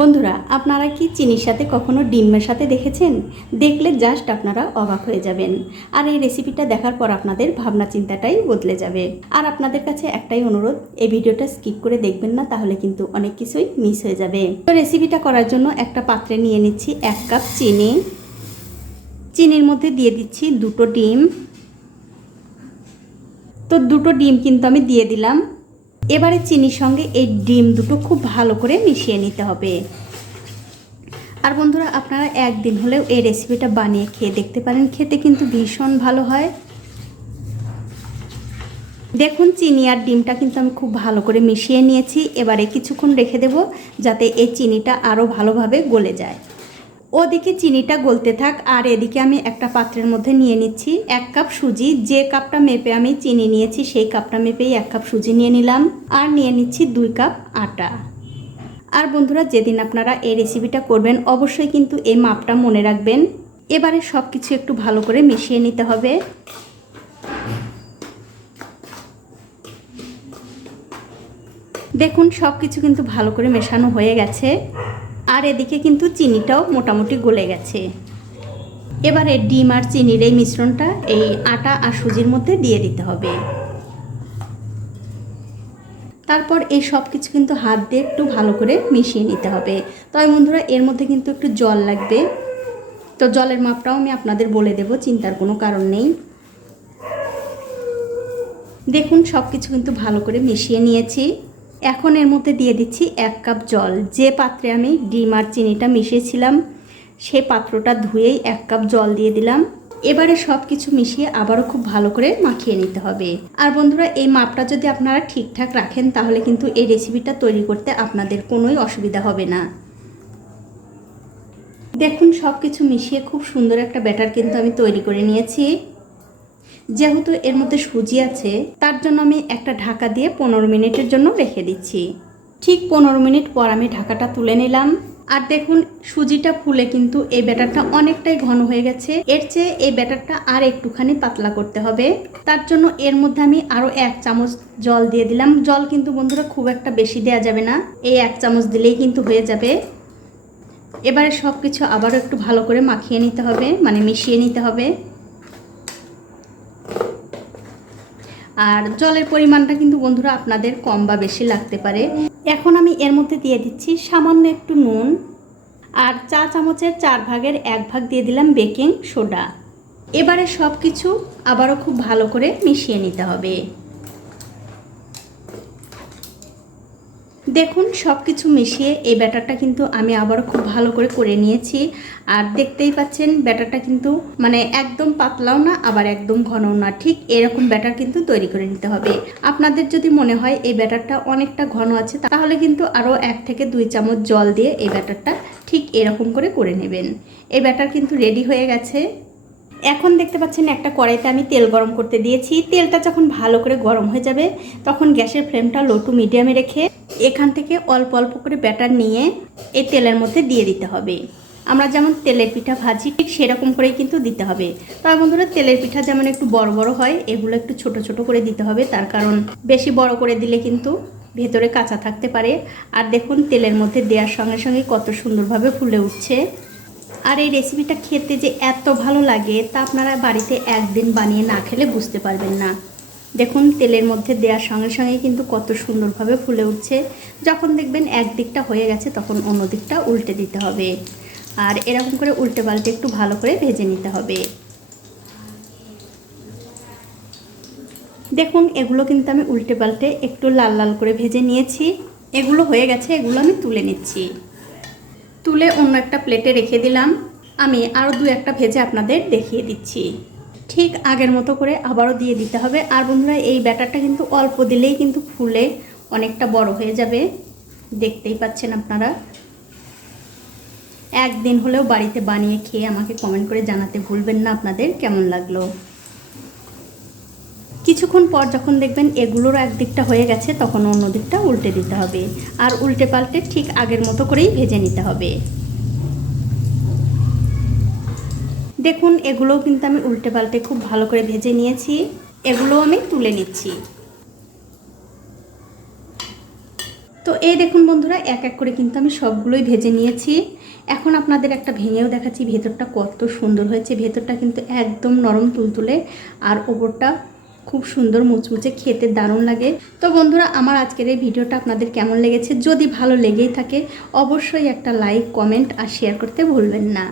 বন্ধুরা, আপনারা কি চিনির সাথে কখনো ডিমের সাথে দেখেছেন? দেখলে জাস্ট আপনারা অবাক হয়ে যাবেন। আর এই রেসিপিটা দেখার পর আপনাদের ভাবনা চিন্তাটাই বদলে যাবে। আর আপনাদের কাছে একটাই অনুরোধ, এই ভিডিওটা স্কিপ করে দেখবেন না, তাহলে কিন্তু অনেক কিছুই মিস হয়ে যাবে। তো রেসিপিটা করার জন্য একটা পাত্রে নিয়ে নিচ্ছি এক কাপ চিনি। চিনির মধ্যে দিয়ে দিচ্ছি দুটো ডিম। তো দুটো ডিম কিন্তু আমি দিয়ে দিলাম। এবারে চিনির সঙ্গে এই ডিম দুটো খুব ভালো করে মিশিয়ে নিতে হবে। আর বন্ধুরা, আপনারা একদিন হলেও এই রেসিপিটা বানিয়ে খেয়ে দেখতে পারেন। খেতে কিন্তু ভীষণ ভালো হয়। দেখুন, চিনি আর ডিমটা কিন্তু আমি খুব ভালো করে মিশিয়ে নিয়েছি। এবারে কিছুক্ষণ রেখে দেব যাতে এই চিনিটা আরও ভালোভাবে গলে যায়। ওদিকে চিনিটা গলতে থাক, আর এদিকে আমি একটা পাত্রের মধ্যে নিয়ে নিচ্ছি এক কাপ সুজি। যে কাপটা মেপে আমি চিনি নিয়েছি, সেই কাপটা মেপেই এক কাপ সুজি নিয়ে নিলাম, আর নিয়ে নিচ্ছি দুই কাপ আটা। আর বন্ধুরা, যেদিন আপনারা এই রেসিপিটা করবেন, অবশ্যই কিন্তু এই মাপটা মনে রাখবেন। এবারে সব কিছু একটু ভালো করে মিশিয়ে নিতে হবে। দেখুন সব কিছু কিন্তু ভালো করে মেশানো হয়ে গেছে। আর এদিকে কিন্তু চিনিটাও মোটামুটি গলে গেছে। এবারে ডিম আর চিনির এই মিশ্রণটা এই আটা আর সুজির মধ্যে দিয়ে দিতে হবে। তারপর এই সব কিছু কিন্তু হাত দিয়ে একটু ভালো করে মিশিয়ে নিতে হবে। তবে বন্ধুরা, এর মধ্যে কিন্তু একটু জল লাগবে। তো জলের মাপটাও আমি আপনাদের বলে দেব, চিন্তার কোনো কারণ নেই। দেখুন সব কিছু কিন্তু ভালো করে মিশিয়ে নিয়েছি। এখন এর মধ্যে দিয়ে দিচ্ছি এক কাপ জল। যে পাত্রে আমি ডিম আর চিনিটা মিশিয়েছিলাম, সে পাত্রটা ধুয়েই এক কাপ জল দিয়ে দিলাম। এবারে সব কিছু মিশিয়ে আবারও খুব ভালো করে মাখিয়ে নিতে হবে। আর বন্ধুরা, এই মাপটা যদি আপনারা ঠিকঠাক রাখেন, তাহলে কিন্তু এই রেসিপিটা তৈরি করতে আপনাদের কোনোই অসুবিধা হবে না। দেখুন সব কিছু মিশিয়ে খুব সুন্দর একটা ব্যাটার কিন্তু আমি তৈরি করে নিয়েছি। যেহেতু এর মধ্যে সুজি আছে, তার জন্য আমি একটা ঢাকা দিয়ে পনেরো মিনিটের জন্য রেখে দিচ্ছি। ঠিক পনেরো মিনিট পর আমি ঢাকাটা তুলে নিলাম। আর দেখুন, সুজিটা ফুলে কিন্তু এই ব্যাটারটা অনেকটাই ঘন হয়ে গেছে। এর চেয়ে এই ব্যাটারটা আর একটুখানি পাতলা করতে হবে। তার জন্য এর মধ্যে আমি আরও এক চামচ জল দিয়ে দিলাম। জল কিন্তু বন্ধুরা খুব একটা বেশি দেওয়া যাবে না। এই এক চামচ দিলেই কিন্তু হয়ে যাবে। এবারে সব কিছু আবারও একটু ভালো করে মাখিয়ে নিতে হবে মানে মিশিয়ে নিতে হবে। আর জলের পরিমাণটা কিন্তু বন্ধুরা আপনাদের কম বা বেশি লাগতে পারে। এখন আমি এর মধ্যে দিয়ে দিচ্ছি সামান্য একটু নুন আর চা চামচের চার ভাগের এক ভাগ দিয়ে দিলাম বেকিং সোডা। এবারে সব কিছু আবারও খুব ভালো করে মিশিয়ে নিতে হবে। দেখুন সব কিছু মিশিয়ে এই ব্যাটারটা কিন্তু আমি আবারও খুব ভালো করে করে নিয়েছি। আর দেখতেই পাচ্ছেন, ব্যাটারটা কিন্তু মানে একদম পাতলাও না, আবার একদম ঘনও না। ঠিক এরকম ব্যাটার কিন্তু তৈরি করে নিতে হবে। আপনাদের যদি মনে হয় এই ব্যাটারটা অনেকটা ঘন আছে, তাহলে কিন্তু আরও এক থেকে দুই চামচ জল দিয়ে এই ব্যাটারটা ঠিক এরকম করে করে নেবেন। এই ব্যাটার কিন্তু রেডি হয়ে গেছে। এখন দেখতে পাচ্ছেন, একটা কড়াইতে আমি তেল গরম করতে দিয়েছি। তেলটা যখন ভালো করে গরম হয়ে যাবে, তখন গ্যাসের ফ্লেমটা লো টু মিডিয়ামে রেখে এখান থেকে অল্প অল্প করে ব্যাটার নিয়ে এই তেলের মধ্যে দিয়ে দিতে হবে। আমরা যেমন তেলের পিঠা ভাজি ঠিক সেরকম করেই কিন্তু দিতে হবে। তবে বন্ধুরা, তেলের পিঠা যেমন একটু বড় বড় হয়, এগুলো একটু ছোট ছোট করে দিতে হবে। তার কারণ বেশি বড় করে দিলে কিন্তু ভেতরে কাঁচা থাকতে পারে। আর দেখুন, তেলের মধ্যে দেওয়ার সঙ্গে সঙ্গে কত সুন্দরভাবে ফুলে উঠছে। আর এই রেসিপিটা খেতে যে এত ভালো লাগে তা আপনারা বাড়িতে একদিন বানিয়ে না খেলে বুঝতে পারবেন না। দেখুন, তেলের মধ্যে দেওয়ার সঙ্গে সঙ্গে কিন্তু কত সুন্দরভাবে ফুলে উঠছে। যখন দেখবেন এক দিকটা হয়ে গেছে, তখন অন্য দিকটা উল্টে দিতে হবে। আর এরকম করে উল্টে পাল্টে একটু ভালো করে ভেজে নিতে হবে। দেখুন, এগুলো কিন্তু আমি উল্টে পাল্টে একটু লাল লাল করে ভেজে নিয়েছি। এগুলো হয়ে গেছে, এগুলো আমি তুলে নিচ্ছি। তুলে অন্য একটা প্লেটে রেখে দিলাম। আমি আরও দু একটা ভেজে আপনাদের দেখিয়ে দিচ্ছি। ঠিক আগের মতো করে আবারও দিয়ে দিতে হবে। আর বন্ধুরা, এই ব্যাটারটা কিন্তু অল্প দিলেই কিন্তু ফুলে অনেকটা বড় হয়ে যাবে। দেখতেই পাচ্ছেন আপনারা। একদিন হলেও বাড়িতে বানিয়ে খেয়ে আমাকে কমেন্ট করে জানাতে ভুলবেন না আপনাদের। কেমন লাগল? কিছুক্ষণ পর যখন দেখবেন এগুলোর একদিকটা হয়ে গেছে, তখন অন্য দিকটা উল্টে দিতে হবে। আর উল্টে পাল্টে ঠিক আগের মতো করেই ভেজে নিতে হবে। দেখুন, এগুলোও কিন্তু আমি উল্টে পাল্টে খুব ভালো করে ভেজে নিয়েছি। এগুলো আমি তুলে নিচ্ছি। তো এই দেখুন বন্ধুরা, এক এক করে কিন্তু আমি সবগুলোই ভেজে নিয়েছি। এখন আপনাদের একটা ভেঙেও দেখাচ্ছি, ভেতরটা কত সুন্দর হয়েছে। ভেতরটা কিন্তু একদম নরম তুলতুলে, আর ওপরটা খুব সুন্দর মুচমুচে খেতে দারুণ লাগে। তো বন্ধুরা, আমার আজকের এই ভিডিওটা আপনাদের কেমন লেগেছে? যদি ভালো লেগেই থাকে, অবশ্যই একটা লাইক, কমেন্ট আর শেয়ার করতে ভুলবেন না।